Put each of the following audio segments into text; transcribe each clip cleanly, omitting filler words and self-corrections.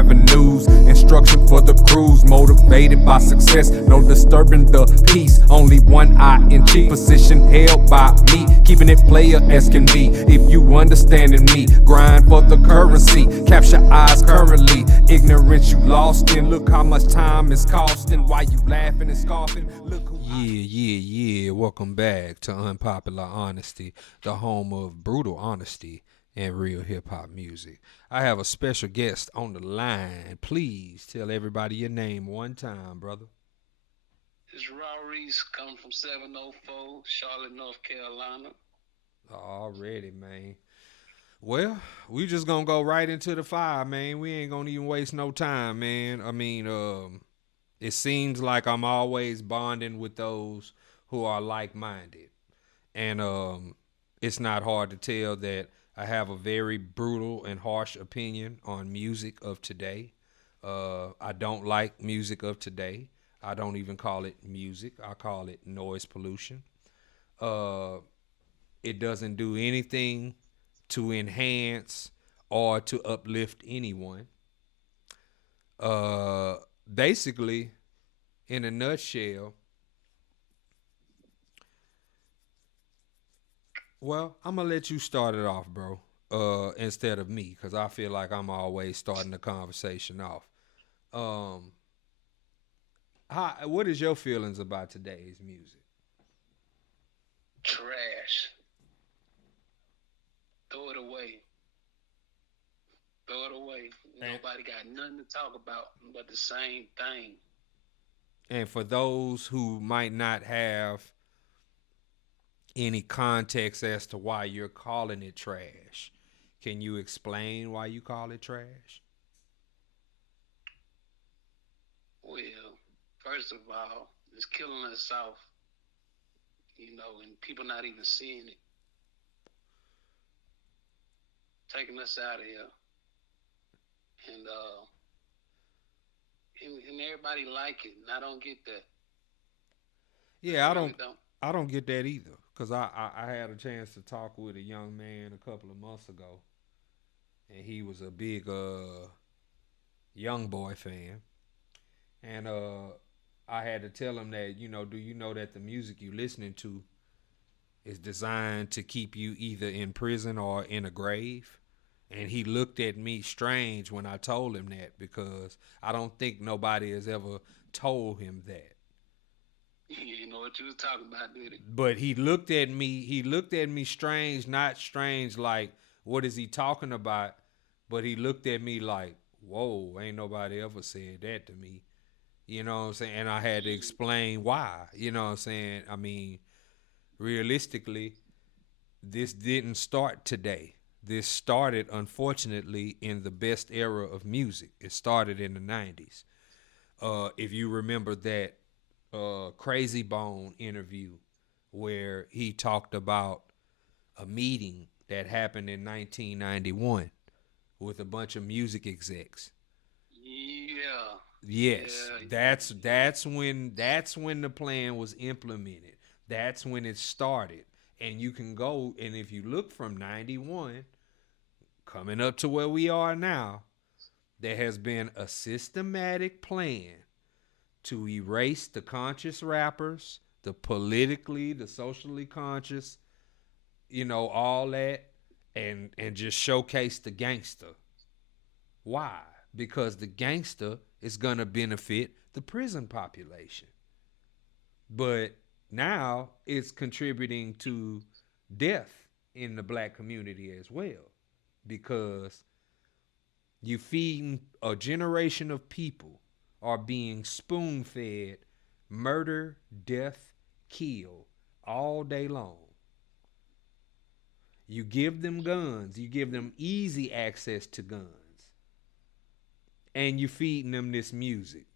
revenues. Instruction for the crews, motivated by success. No disturbing the peace, only one eye in chief. Position held by me, keeping it player as can be. If you understanding me, grind for the currency. Capture eyes currently, ignorance you lost in. Look how much time it's costing. Why you laughing and scoffing? Look who Yeah. Welcome back to Unpopular Honesty, the home of brutal honesty and real hip-hop music. I have a special guest on the line. Please tell everybody your name one time, brother. It's Raw Reese, coming from 704, Charlotte, North Carolina. Already, man. Well, we just gonna go right into the fire, man. We ain't gonna even waste no time, man. I mean, it seems like I'm always bonding with those who are like-minded. And it's not hard to tell that I have a very brutal and harsh opinion on music of today. I don't like music of today. I don't even call it music. I call it noise pollution. It doesn't do anything to enhance or to uplift anyone. Basically, in a nutshell, well, I'm gonna let you start it off, bro. Instead of me, because I feel like I'm always starting the conversation off. Um, what is your feelings about today's music? Trash. Throw it away. Throw it away. Nobody got nothing to talk about but the same thing. And for those who might not have any context as to why you're calling it trash, can you explain why you call it trash? Well, first of all, it's killing us off, and people not even seeing it. Taking us out of here. And everybody like it, and I don't get that. Yeah, I don't get that either. Cause I had a chance to talk with a young man a couple of months ago, and he was a big young boy fan, and I had to tell him that do you know that the music you listening to is designed to keep you either in prison or in a grave. And he looked at me strange when I told him that, because I don't think nobody has ever told him that. You know what you was talking about, did it? But he looked at me strange, not strange like what is he talking about, but he looked at me like, whoa, ain't nobody ever said that to me. You know what I'm saying? And I had to explain why. You know what I'm saying? I mean, realistically, this didn't start today. This started, unfortunately, in the best era of music. It started in the 90s. If you remember that Crazy Bone interview where he talked about a meeting that happened in 1991 with a bunch of music execs. Yeah. Yes, yeah. That's when the plan was implemented. That's when it started. And you can go, and if you look from 91 coming up to where we are now, there has been a systematic plan to erase the conscious rappers, the socially conscious, all that, and just showcase the gangster. Why? Because the gangster is going to benefit the prison population. But now it's contributing to death in the black community as well, because you feeding a generation of people are being spoon-fed murder, death, kill all day long. You give them guns, you give them easy access to guns, and you feeding them this music.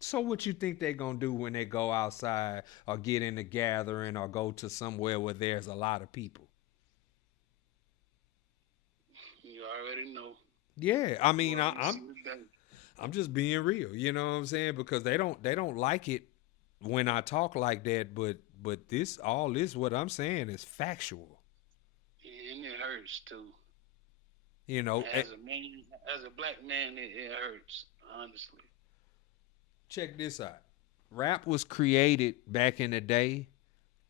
So what you think they're going to do when they go outside or get in a gathering or go to somewhere where there's a lot of people? You already know. Yeah, I mean, I'm just being real, you know what I'm saying? Because they don't like it when I talk like that, but all this what I'm saying is factual. And it hurts too. You know, As a man, as a black man, it hurts, honestly. check this out. Rap was created back in the day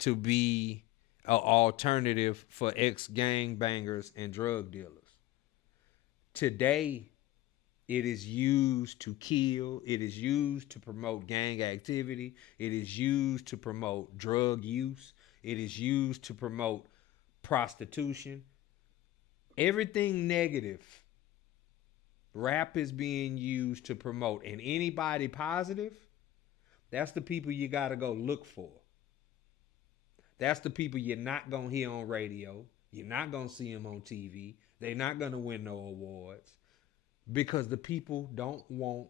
to be an alternative for ex gangbangers and drug dealers. Today, it is used to kill. It is used to promote gang activity. It is used to promote drug use. It is used to promote prostitution. Everything negative, rap is being used to promote. And anybody positive, that's the people you got to go look for. That's the people you're not going to hear on radio. You're not going to see them on TV. They're not going to win no awards because the people don't want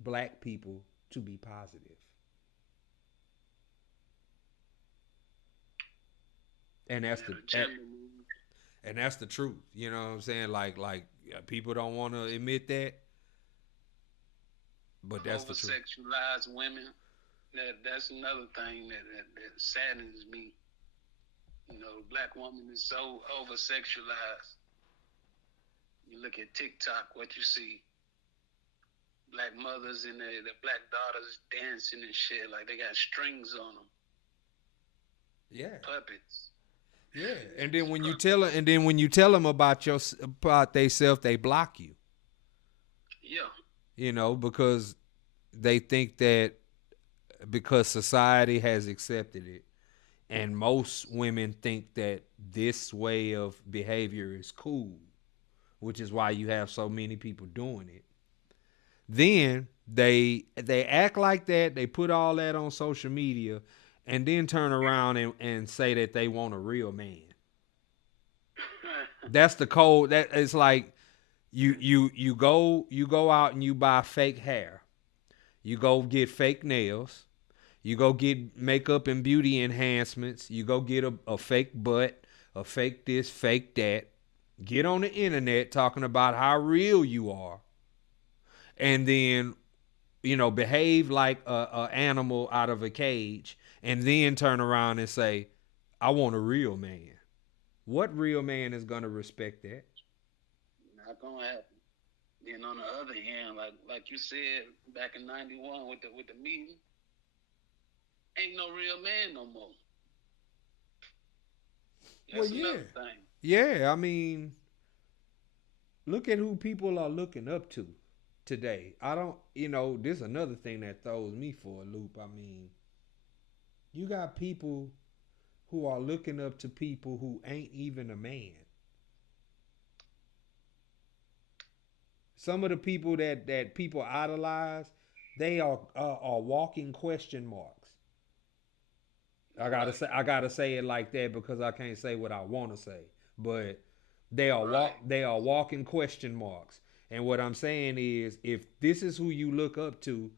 black people to be positive. And that's the and that's the truth. You know what I'm saying? Like people don't want to admit that, but that's Over the truth. sexualized women. That's another thing that saddens me. You know, the black woman is so over sexualized. You look at TikTok, what you see, black mothers and the black daughters dancing and shit like they got strings on them. Yeah. Puppets. Yeah. And then when you tell them about themselves, they block you. Yeah. You know, because they think that because society has accepted it, and most women think that this way of behavior is cool, which is why you have so many people doing it. Then they act like that, they put all that on social media, and then turn around and say that they want a real man. That's the code. That it's like you go out and you buy fake hair. You go get fake nails. You go get makeup and beauty enhancements. You go get a fake butt, a fake this, fake that. Get on the internet talking about how real you are. And then, behave like a animal out of a cage. And then turn around and say, I want a real man. What real man is going to respect that? Not going to happen. Then on the other hand, like you said back in '91 with the meeting, ain't no real man no more. That's another thing. Yeah, I mean, look at who people are looking up to today. I don't, this is another thing that throws me for a loop. I mean, you got people who are looking up to people who ain't even a man. Some of the people that people idolize, they are walking question marks. I gotta say it like that because I can't say what I want to say. But they are walking question marks. And what I'm saying is, if this is who you look up to,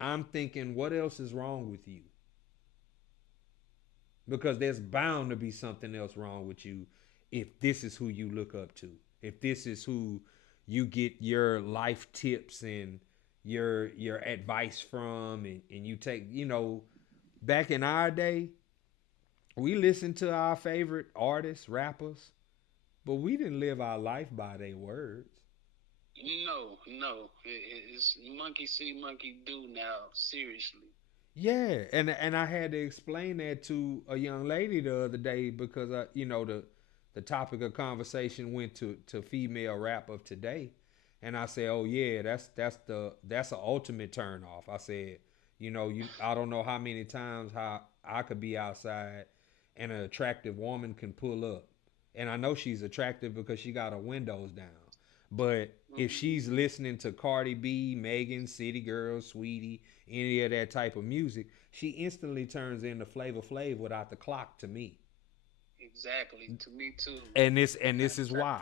I'm thinking, what else is wrong with you? Because there's bound to be something else wrong with you if this is who you look up to. If this is who you get your life tips and your advice from, and you take, back in our day, we listened to our favorite artists, rappers, but we didn't live our life by their words. No. It's monkey see, monkey do now. Seriously. Yeah, and I had to explain that to a young lady the other day because the topic of conversation went to female rap of today, and I said, oh yeah, that's the ultimate turn off. I said, I don't know how many times how I could be outside and an attractive woman can pull up, and I know she's attractive because she got her windows down. But if she's listening to Cardi B, Megan, City Girls, Sweetie, any of that type of music, she instantly turns into Flavor Flav without the clock to me. Exactly. To me too. And this is why.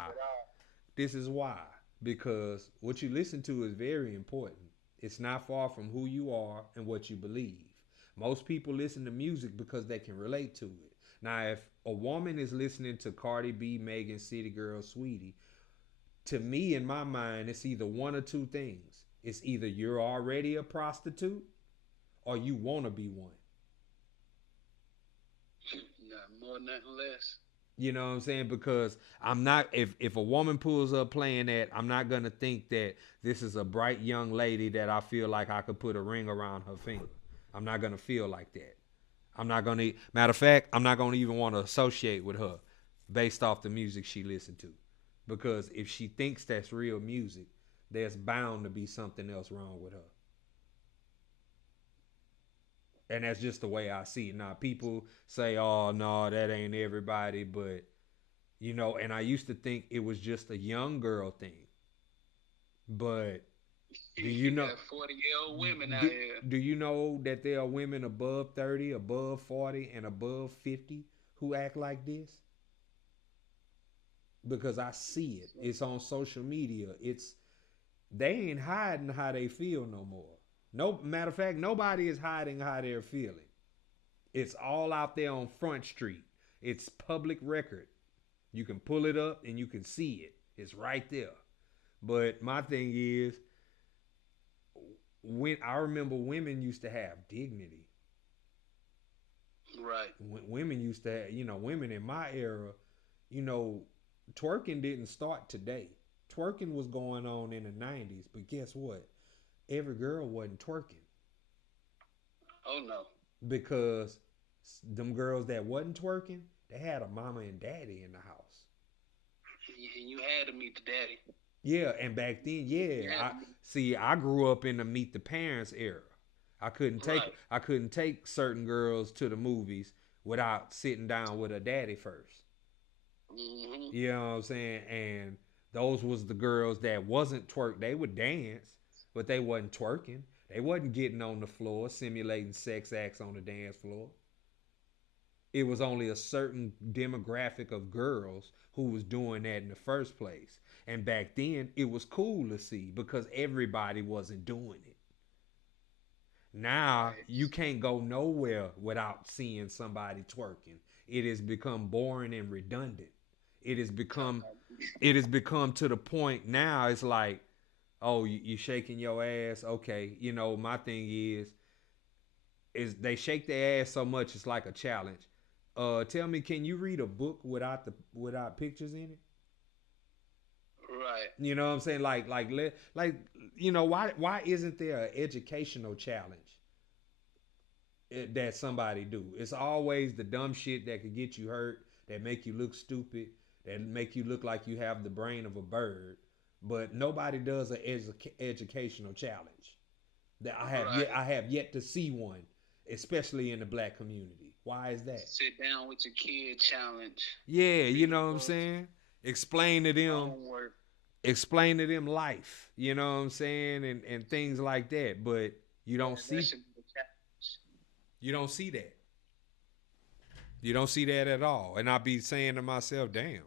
This is why. Because what you listen to is very important. It's not far from who you are and what you believe. Most people listen to music because they can relate to it. Now, if a woman is listening to Cardi B, Megan, City Girl, Sweetie, to me, in my mind, it's either one or two things. It's either you're already a prostitute or you want to be one. Not more, nothing less. You know what I'm saying? Because I'm not, if a woman pulls up playing that, I'm not gonna think that this is a bright young lady that I feel like I could put a ring around her finger. I'm not gonna feel like that. I'm not gonna. Matter of fact, I'm not gonna even want to associate with her based off the music she listened to, because if she thinks that's real music, there's bound to be something else wrong with her. And that's just the way I see it. Now, people say, "Oh no, that ain't everybody," but and I used to think it was just a young girl thing. But do you You know? got 40-year-old women out Do, here. do you know that there are women above 30, above 40, and above 50 who act like this? Because I see it. It's on social media. They ain't hiding how they feel no more. No matter of fact, nobody is hiding how they're feeling. It's all out there on Front Street. It's public record. You can pull it up and you can see it. It's right there. But my thing is, when I remember women used to have dignity. Right. Women used to have, women in my era, you know, twerking didn't start today. Twerking was going on in the 90s, but guess what? Every girl wasn't twerking, Oh no. because them girls that wasn't twerking, they had a mama and daddy in the house. And you had to meet the daddy. Yeah, and back then, You yeah, had I to meet. see. I grew up in the meet the parents era. Right. I couldn't take certain girls to the movies without sitting down with a daddy first. Hmm. You know what I'm saying? And those was the girls that wasn't twerk. They would dance, but they wasn't twerking. They wasn't getting on the floor simulating sex acts on the dance floor. It was only a certain demographic of girls who was doing that in the first place. And back then, it was cool to see because everybody wasn't doing it. Now, Right. you can't go nowhere without seeing somebody twerking. It has become boring and redundant. It has Talk become about. it has become to the point now it's like, oh, you shaking your ass. Okay, my thing is they shake their ass so much it's like a challenge. Tell me, can you read a book without pictures in it? Right. You know what I'm saying? Like why isn't there an educational challenge that somebody do? It's always the dumb shit that could get you hurt, that make you look stupid, that make you look like you have the brain of a bird. But nobody does an educational challenge. That Right. I have yet to see one, especially in the black community. Why is that? Sit down with your kid challenge. Yeah, you Read know what I'm books. saying? Explain to them, Homework. explain to them life. You know what I'm saying, and things like that. But you don't That see should be the challenge. you don't see that. You don't see that at all. And I be saying to myself, damn,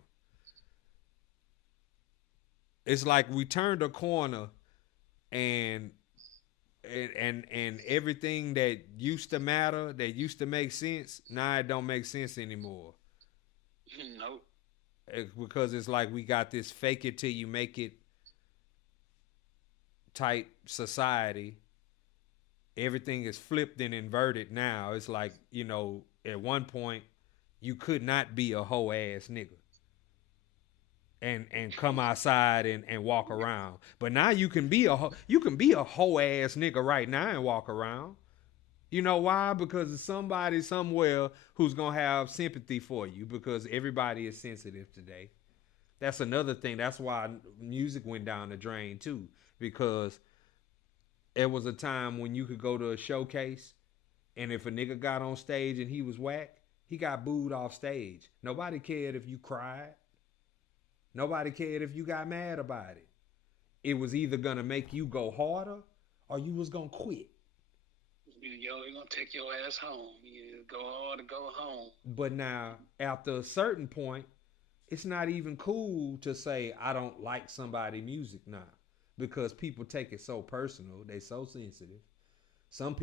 it's like we turned a corner, and and everything that used to matter, that used to make sense, now it don't make sense anymore. Nope. Because it's like we got this fake it till you make it type society. Everything is flipped and inverted now. It's like, at one point you could not be a hoe ass nigga and come outside and walk around. But now you can be a hoe ass nigga right now and walk around. You know why? Because it's somebody somewhere who's gonna have sympathy for you, because everybody is sensitive today. That's another thing. That's why music went down the drain too. Because there was a time when you could go to a showcase, and if a nigga got on stage and he was whack, he got booed off stage. Nobody cared if you cried. Nobody cared if you got mad about it. It was either gonna make you go harder or you was gonna quit. You're gonna take your ass home. You go hard to go home. But now, after a certain point, it's not even cool to say I don't like somebody' music now, because people take it so personal. They so sensitive. Some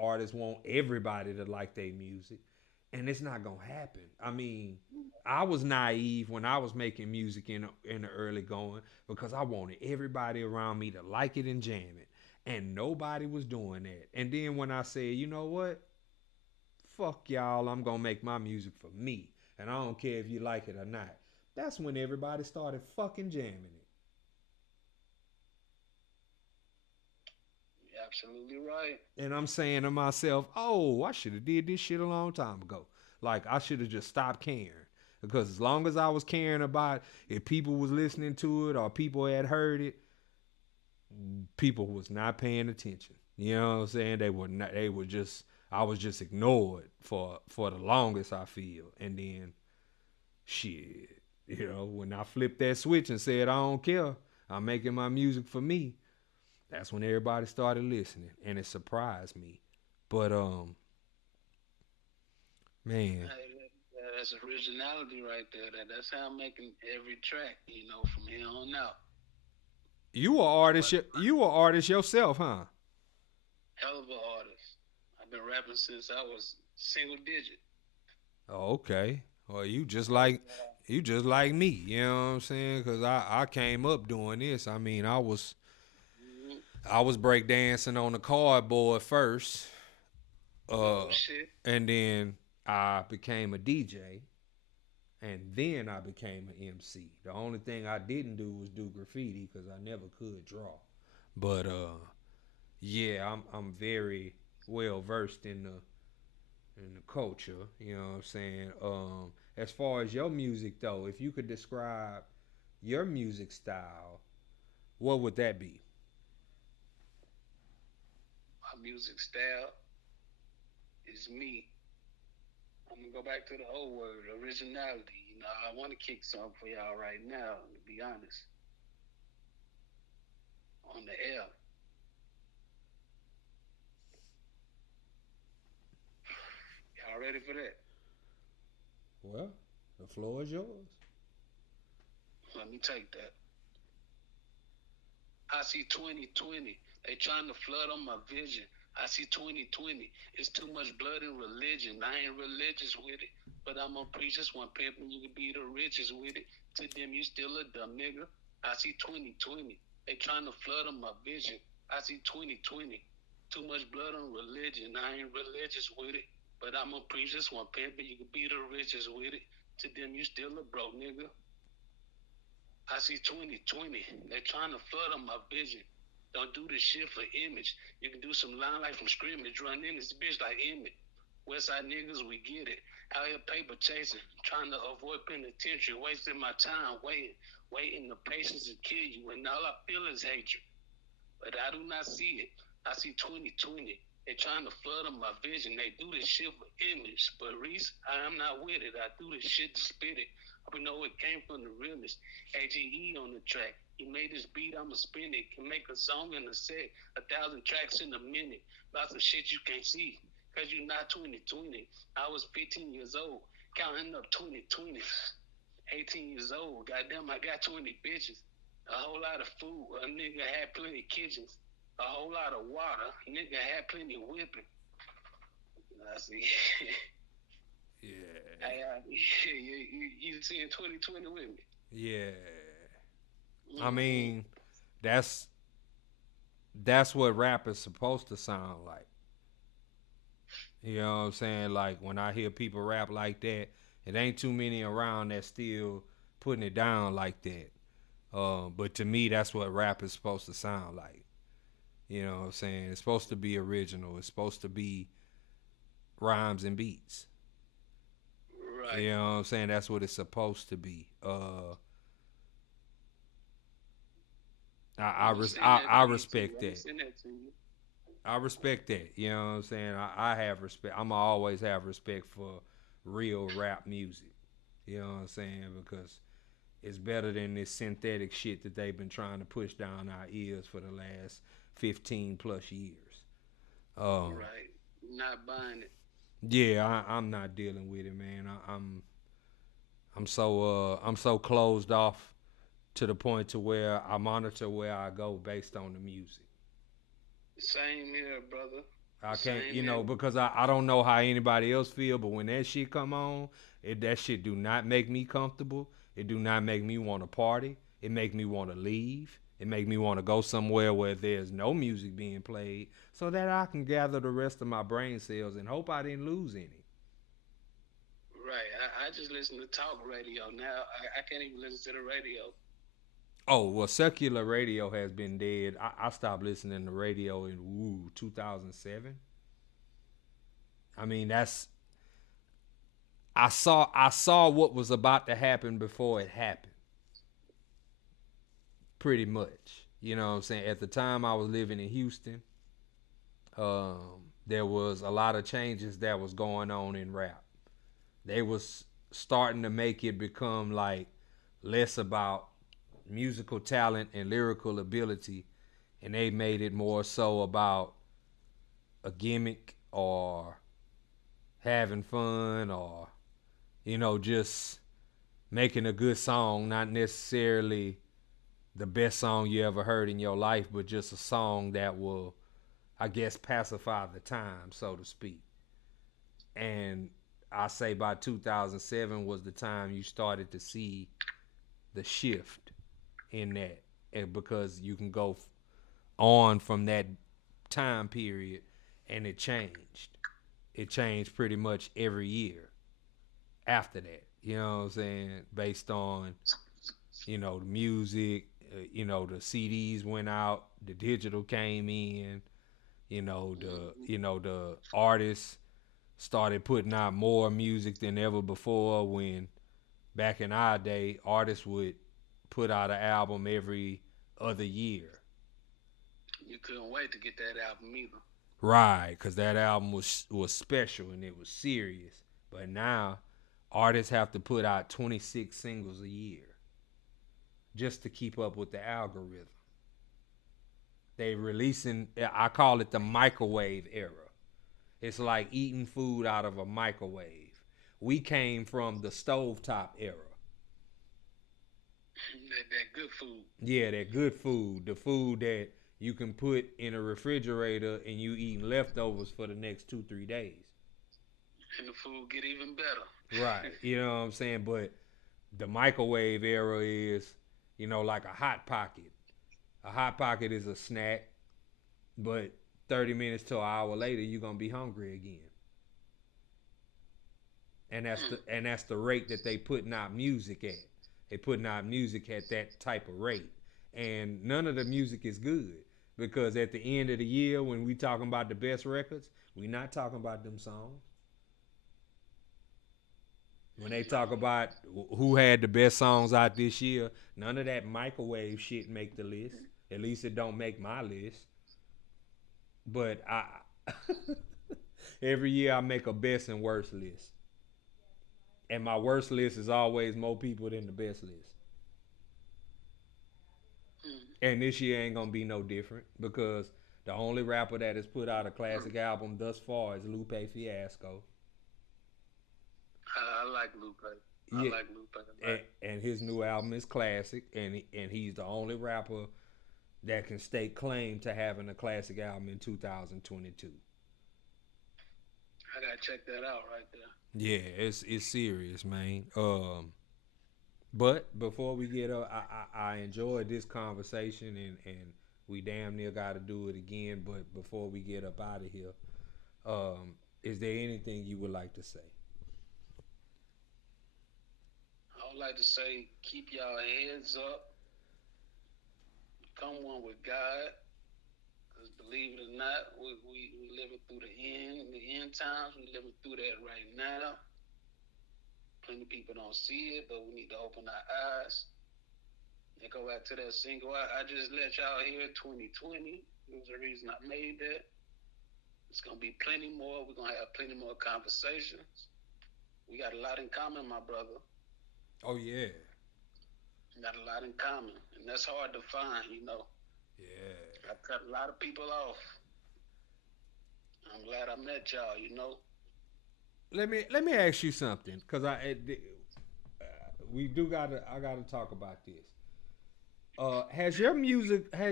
artists want everybody to like their music, and it's not gonna happen. I mean, I was naive when I was making music in the early going, because I wanted everybody around me to like it and jam it, and nobody was doing that. And then when I said, you know what, fuck y'all, I'm gonna make my music for me, and I don't care if you like it or not. That's when everybody started fucking jamming it. You're absolutely right. And I'm saying to myself, oh, I should have did this shit a long time ago. Like I should have just stopped caring. Because as long as I was caring about if people was listening to it or people had heard it, people was not paying attention. You know what I'm saying? They were not. They were just. I was just ignored for the longest. I feel, and then shit. You know, when I flipped that switch and said I don't care, I'm making my music for me. That's when everybody started listening, and it surprised me. But man, That's originality right there. That's how I'm making every track, from here on out. you are artist. You are artist yourself, huh? Hell of an artist. I've been rapping since I was single digit. Oh, okay. Well, you just like me. You know what I'm saying? Cause I came up doing this. I mean, Mm-hmm. I was breakdancing on the cardboard first, Oh uh, shit. and then I became a DJ, and then I became an MC. The only thing I didn't do was do graffiti because I never could draw. But yeah, I'm very well versed in the culture. You know what I'm saying? As far as your music though, if you could describe your music style, what would that be? My music style is me. I'm gonna go back to the old word, originality. I want to kick something for y'all right now. To be honest, on the air. Y'all ready for that? Well, the floor is yours. Let me take that. I see 2020. They trying to flood on my vision. I see 2020. It's too much blood in religion. I ain't religious with it. But I'm gonna preach this one pimpin'. You can be the richest with it. To them, you still a dumb nigga. I see 2020. They trying to flood on my vision. I see 2020. Too much blood on religion. I ain't religious with it. But I'm gonna preach this one pimpin'. You can be the richest with it. To them, you still a broke nigga. I see 2020. They're trying to flood on my vision. Don't do this shit for image. You can do some line like from scrimmage. Run in this bitch like Emmett. Westside niggas, we get it. Out here paper chasing, trying to avoid penitentiary, wasting my time waiting the patience to kill you, and all I feel is hatred. But I do not see it. I see 2020. They trying to flood on my vision. They do this shit for image. But Reese, I am not with it. I do this shit to spit it. I know it came from the realest. AGE on the track. He made this beat, I'ma spin it. Can make a song in a set. 1,000 tracks in a minute. Lots of shit you can't see. Cause you're not 2020. I was 15 years old. Counting up 2020. 18 years old. Goddamn, I got 20 bitches. A whole lot of food. A nigga had plenty of kitchens. A whole lot of water. A nigga had plenty of whipping. I see. Yeah. You seeing 2020 with me? Yeah. I Mm-hmm. mean, that's that's what rap is supposed to sound like. You know what I'm saying? Like when I hear people rap like that, it ain't too many around that still putting it down like that. But to me, that's what rap is supposed to sound like. You know what I'm saying? It's supposed to be original. It's supposed to be rhymes and beats. Right. You know what I'm saying? That's what it's supposed to be. I'm gonna send that I beat to you. respect I'm gonna that. send that to you. I respect that. You know what I'm saying? I have respect. I'm always have respect for real rap music. You know what I'm saying? Because it's better than this synthetic shit that they've been trying to push down our ears for the last 15 plus years. Um, Right. Not buying it. yeah, I'm not dealing with it, man. I'm so closed off to the point to where I monitor where I go based on the music. Same here, brother. I can't, Same here. because I don't know how anybody else feel, but when that shit come on, that shit do not make me comfortable. It do not make me want to party. It make me want to leave. It make me want to go somewhere where there's no music being played, so that I can gather the rest of my brain cells and hope I didn't lose any. Right. I just listen to talk radio now. I can't even listen to the radio. Oh well, secular radio has been dead. I stopped listening to radio in 2007. I mean, I saw what was about to happen before it happened. Pretty much, you know what I'm saying. At the time, I was living in Houston. There was a lot of changes that was going on in rap. They was starting to make it become like less about musical talent and lyrical ability, and they made it more so about a gimmick or having fun or just making a good song, not necessarily the best song you ever heard in your life, but just a song that will, I guess, pacify the time, so to speak. And I say by 2007 was the time you started to see the shift in that, and because you can go on from that time period, and it changed. It changed pretty much every year after that. You know what I'm saying? Based on the music, the CDs went out, the digital came in, the artists started putting out more music than ever before. When back in our day, artists would put out an album every other year. You couldn't wait to get that album either. Right, because that album was special and it was serious. But now, artists have to put out 26 singles a year just to keep up with the algorithm. They releasing, I call it the microwave era. It's like eating food out of a microwave. We came from the stovetop era. That good food. Yeah, that good food. The food that you can put in a refrigerator and you eating leftovers for the next 2-3 days. And the food get even better. Right. You know what I'm saying? But the microwave era is, like a hot pocket. A hot pocket is a snack, but 30 minutes to an hour later, you're gonna be hungry again. And that's the rate that they putting out music at. They putting out music at that type of rate, and none of the music is good because at the end of the year, when we talking about the best records, we not talking about them songs. When they talk about who had the best songs out this year, none of that microwave shit make the list. At least it don't make my list. But I every year I make a best and worst list, and my worst list is always more people than the best list. And this year ain't gonna be no different because the only rapper that has put out a classic album thus far is Lupe Fiasco. I like Lupe. I Yeah, like Lupe. and his new album is classic, and he's the only rapper that can stake claim to having a classic album in 2022. I gotta check that out right there. Yeah, it's serious, man. But before we get up, I enjoyed this conversation, and we damn near got to do it again. But before we get up out of here, is there anything you would like to say? I would like to say, keep y'all heads up. Come one with God. Because believe it or not, we living through the end times. We living through that right now. Plenty of people don't see it, but we need to open our eyes. And go back to that single. I just let y'all hear 2020. It was the reason I made that. It's going to be plenty more. We're going to have plenty more conversations. We got a lot in common, my brother. Oh yeah, We got a lot in common. And that's hard to find, yeah. I cut a lot of people off. I'm glad I met y'all. Let me ask you something, cause we do gotta I gotta talk about this. Has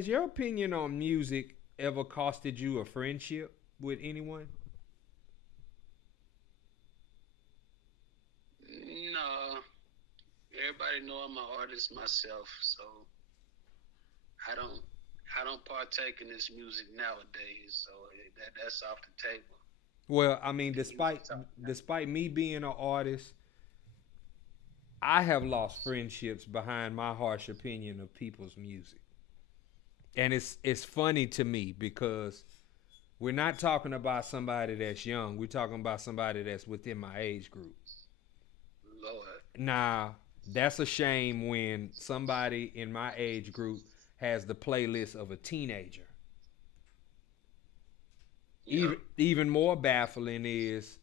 your opinion on music ever costed you a friendship with anyone? No, everybody know I'm an artist myself, so I don't I don't partake in this music nowadays. So that's off the table. Well, I mean, You know what I'm despite talking about? despite me being an artist, I have lost friendships behind my harsh opinion of people's music. And it's funny to me because we're not talking about somebody that's young. We're talking about somebody that's within my age group. Lord. Now, that's a shame when somebody in my age group has the playlist of a teenager. Yeah. Even more baffling is,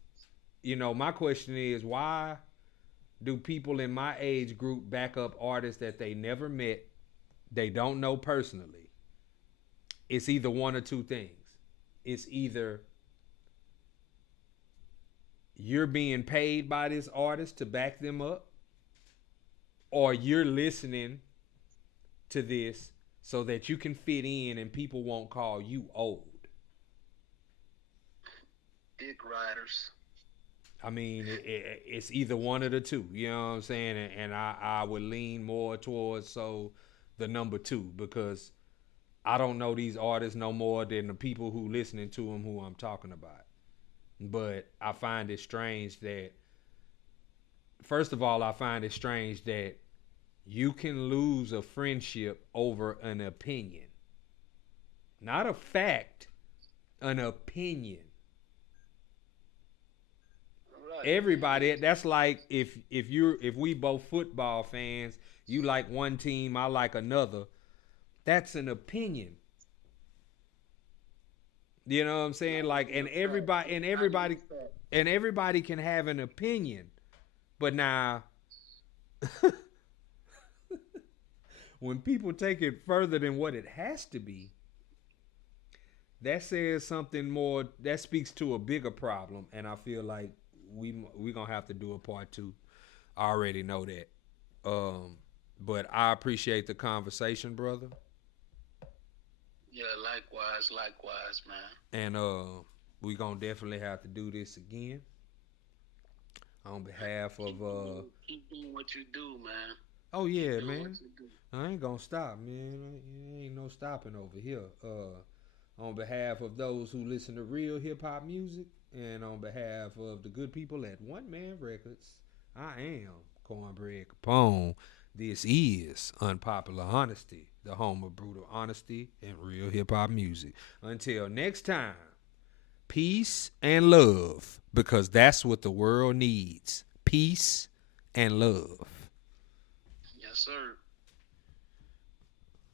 my question is why do people in my age group back up artists that they never met, they don't know personally? It's either one or two things. It's either you're being paid by this artist to back them up, or you're listening to this so that you can fit in and people won't call you old. Dick riders. I mean, it's either one of the two. You know what I'm saying? And I would lean more towards the number two because I don't know these artists no more than the people who listening to them who I'm talking about. But I find it strange that, first of all, I find it strange that you can lose a friendship over an opinion, not a fact, an opinion. Right. Everybody, that's like if we both football fans, you like one team, I like another. That's an opinion. You know what I'm saying? Like, and everybody can have an opinion. But now, when people take it further than what it has to be, that says something more. That speaks to a bigger problem, and I feel like we gonna have to do a part two. I already know that. But I appreciate the conversation, brother. Yeah, likewise, man. And we gonna definitely have to do this again on behalf of Keep doing what you do, man. oh Keep yeah, doing what man. you do. I ain't gonna stop, man. Ain't no stopping over here. On behalf of those who listen to real hip hop music, and on behalf of the good people at One Man Records, I am Cornbread Capone. This is Unpopular Honesty, the home of brutal honesty and real hip hop music. Until next time, peace and love, because that's what the world needs. Peace and love. Yes, sir.